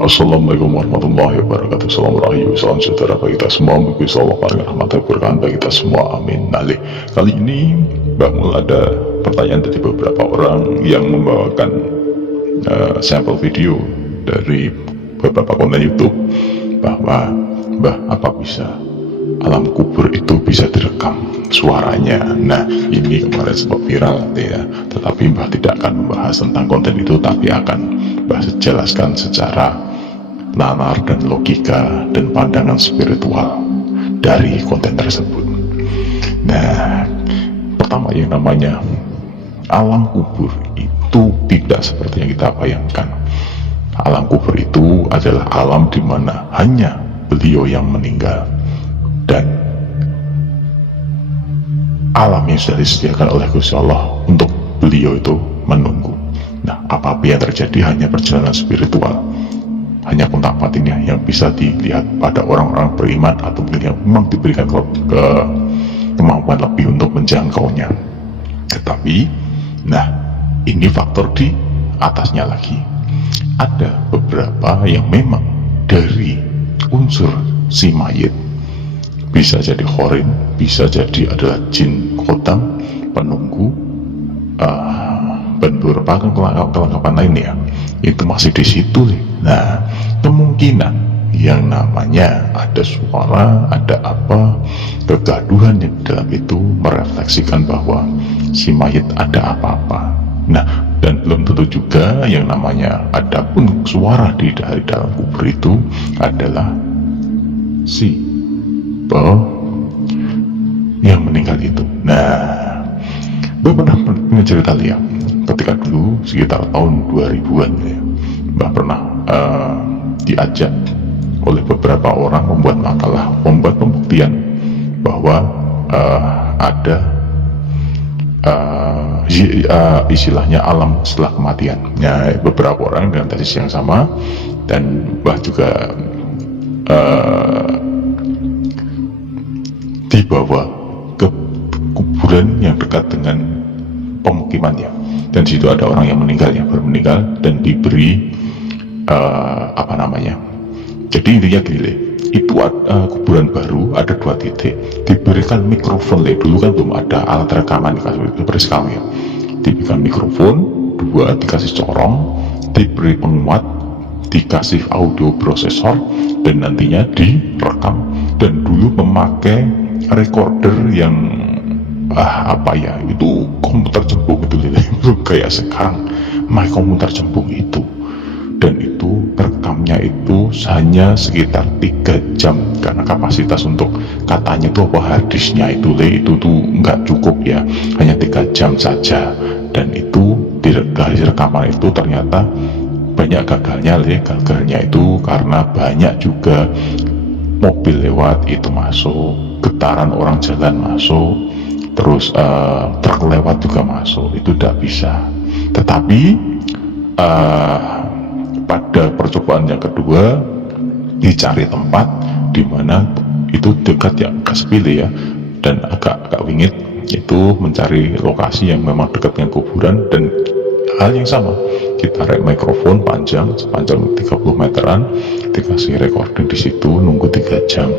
Assalamualaikum warahmatullahi wabarakatuh. Salam rahayu, salam sejahtera bagi kita semua. Mungkin Allah paling rahmat dan berkahan bagi kita semua. Amin. Kali ini Mbak Mul ada pertanyaan dari beberapa orang yang membawakan sampel video dari beberapa konten YouTube bahwa Mbah, apa bisa alam kubur itu bisa direkam suaranya? Nah, ini kemarin sempat viral ya. Tetapi Mbah tidak akan membahas tentang konten itu, tapi akan Mbah jelaskan secara nalar dan logika dan pandangan spiritual dari konten tersebut. Nah, pertama yang namanya alam kubur itu tidak seperti yang kita bayangkan. Alam kubur itu adalah alam di mana hanya beliau yang meninggal dan alam yang sudah disediakan oleh Gusti Allah untuk beliau itu menunggu. Nah, apa-apa yang terjadi hanya perjalanan spiritual, hanya kontak batinnya yang bisa dilihat pada orang-orang beriman atau mungkin yang memang diberikan kemampuan lebih untuk menjangkaunya. Tetapi, nah, ini faktor di atasnya lagi. Ada beberapa yang memang dari unsur si mayit, bisa jadi khorin, bisa jadi adalah jin kodam, penunggu, dan beberapa kelengkapan lainnya itu masih di situ. Nah, kemungkinan yang namanya ada suara, ada apa, kegaduhan yang dalam itu merefleksikan bahwa si mayit ada apa-apa. Nah, dan belum tentu juga yang namanya ada pun suara dari dalam kubur itu adalah si yang meninggal itu. Nah, gue pernah punya cerita lihat ketika dulu sekitar tahun 2000-an ya, Mbak pernah diajak oleh beberapa orang membuat makalah, membuat pembuktian bahwa ada istilahnya alam setelah kematian. Nah, beberapa orang dengan tesis yang sama, dan Mbak juga dibawa ke kuburan yang dekat dengan pemukimannya, dan situ ada orang yang meninggal, yang baru meninggal, dan diberi apa namanya, jadi intinya gini, itu kuburan baru ada 2 titik, diberikan mikrofon. Dulu kan belum ada alat rekaman seperti sekarang ya, diberikan mikrofon 2, dikasih corong, diberi penguat, dikasih audio prosesor, dan nantinya direkam. Dan dulu memakai recorder yang apa ya, itu komputer cembung itu, belum kayak sekarang main komputer cembung itu. Dan itu rekamnya itu hanya sekitar 3 jam karena kapasitas untuk katanya itu apa harddisknya itu tuh nggak cukup ya, hanya 3 jam saja. Dan itu dari rekaman itu ternyata banyak gagalnya. Gagalnya itu karena banyak juga mobil lewat itu masuk, getaran orang jalan masuk, terus truk lewat juga masuk, itu tidak bisa. Tetapi pada percobaan yang kedua dicari tempat di mana itu dekat yang agak sepilih ya, dan agak wingit, itu mencari lokasi yang memang dekat dengan kuburan. Dan hal yang sama, kita mikrofon sepanjang 30 meteran, dikasih recording di situ, nunggu 3 jam,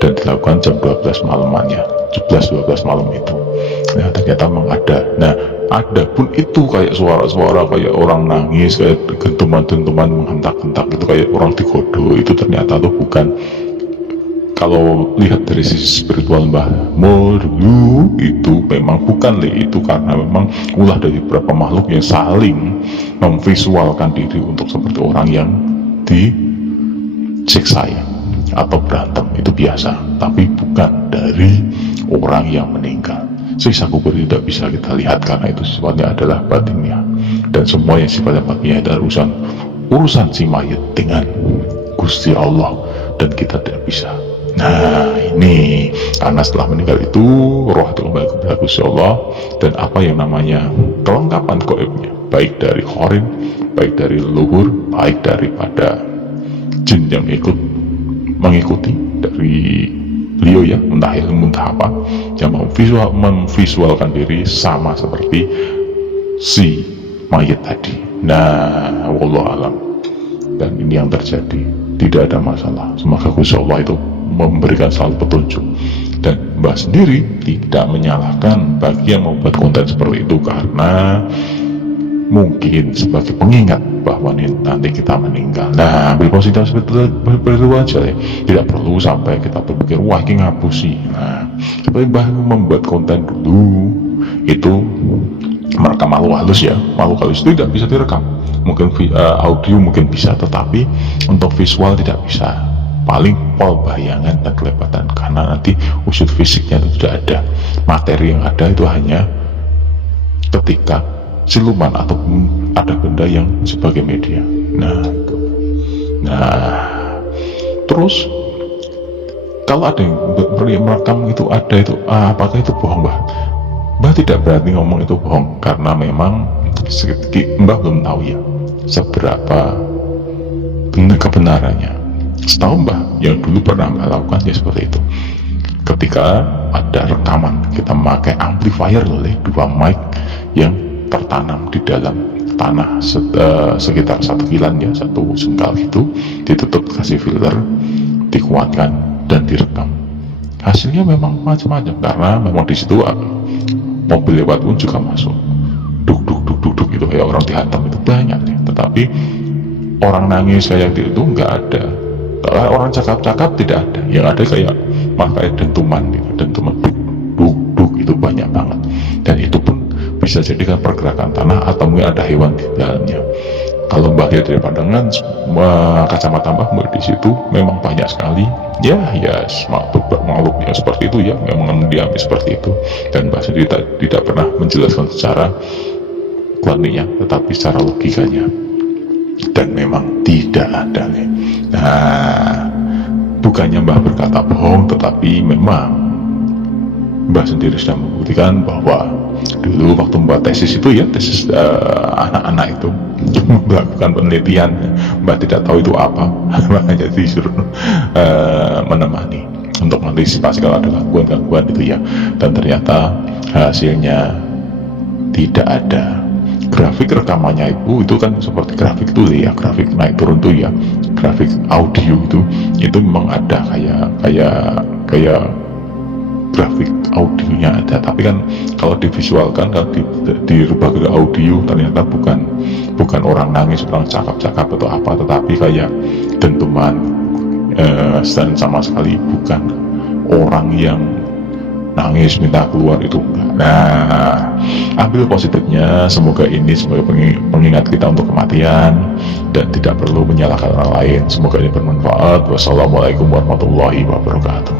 dan dilakukan jam 12 malamannya, 11-12 malam itu. Nah, ternyata memang ada. Nah, ada pun itu kayak suara-suara kayak orang nangis, kayak dentuman-dentuman menghentak-hentak, itu kayak orang digodoh. Itu ternyata tuh bukan, kalau lihat dari sisi spiritual Mbah Mul dulu, itu memang bukan itu karena memang ulah dari beberapa makhluk yang saling memvisualkan diri untuk seperti orang yang disiksa ya, atau berantem, itu biasa. Tapi bukan dari orang yang meninggal. Siksa kubur tidak bisa kita lihat karena itu sifatnya adalah batinnya, dan semua yang sifatnya batinnya adalah urusan si mayit dengan Gusti Allah, dan kita tidak bisa. Nah, ini karena setelah meninggal itu roh itu kembali kepada Gusti Allah, dan apa yang namanya kelengkapan gaibnya, baik dari khorin, baik dari leluhur, baik daripada jin yang mengikuti dari beliau ya, entah ilmu entah apa, yang memvisualkan diri sama seperti si mayit tadi. Nah, wallahu alam. dan ini yang terjadi, tidak ada masalah. Semoga Gusti Allah itu memberikan selalu petunjuk. Dan Mbah sendiri tidak menyalahkan bagi yang membuat konten seperti itu, karena mungkin sebagai pengingat bahwa nanti kita meninggal. Nah, ambil positif seperti itu aja ya. Tidak perlu sampai kita berpikir wah ini ngapusi. Nah, seperti Mbah membuat konten dulu itu merekam makhluk halus ya. Makhluk halus itu tidak bisa direkam. Mungkin audio mungkin bisa, tetapi untuk visual tidak bisa. Paling pol bayangan dan kelebatan, karena nanti wujud fisiknya itu tidak ada. Materi yang ada itu hanya ketika siluman atau ada benda yang sebagai media. Nah, itu. Nah, terus kalau ada yang merekam itu ada itu, apakah itu bohong, Mbah? Mbah tidak berani ngomong itu bohong, karena memang Mbah belum tahu ya seberapa benar kebenarannya. Setahu Mbah yang dulu pernah melakukan ya seperti itu. Ketika ada rekaman, kita memakai amplifier oleh 2 mic yang tertanam di dalam tanah sekitar 1 kilan ya, 1 sengkal gitu, ditutup kasih filter, dikuatkan dan direkam. Hasilnya memang macam-macam, karena memang di situ mobil lewat pun juga masuk, duk gitu, kayak orang dihantam itu banyak ya. Tetapi orang nangis kayak gitu nggak ada. Orang cakap-cakap tidak ada, yang ada kayak kayak dentuman gitu, dentuman duk itu banyak banget. Dan itu pun bisa jadikan pergerakan tanah atau mungkin ada hewan di dalamnya. Kalau Mbah lihat dari pandangan kacamata Mbah di situ memang banyak sekali ya makhluknya seperti itu ya, memang mendiami seperti itu. Dan Mbah sendiri tidak pernah menjelaskan secara kliniknya, tetapi secara logikanya, dan memang tidak ada nih. Nah, bukannya Mbah berkata bohong, tetapi memang Mbah sendiri sudah membuktikan bahwa dulu waktu membuat tesis itu ya, tesis anak-anak itu melakukan penelitian, Mbah tidak tahu itu apa, makanya disuruh menemani untuk mengantisipasi kalau ada gangguan-gangguan itu ya. Dan ternyata hasilnya tidak ada. Grafik rekamannya itu kan seperti grafik tuh ya, grafik naik turun tuh ya, grafik audio itu memang ada kayak grafik audionya ada, tapi kan kalau divisualkan, kalau dirubah ke audio, ternyata bukan orang nangis, orang cakap-cakap atau apa, tetapi kayak dentuman, dan sama sekali bukan orang yang nangis minta keluar, itu enggak. Nah, ambil positifnya, semoga ini sebagai pengingat kita untuk kematian dan tidak perlu menyalahkan orang lain. Semoga ini bermanfaat. Wassalamualaikum warahmatullahi wabarakatuh.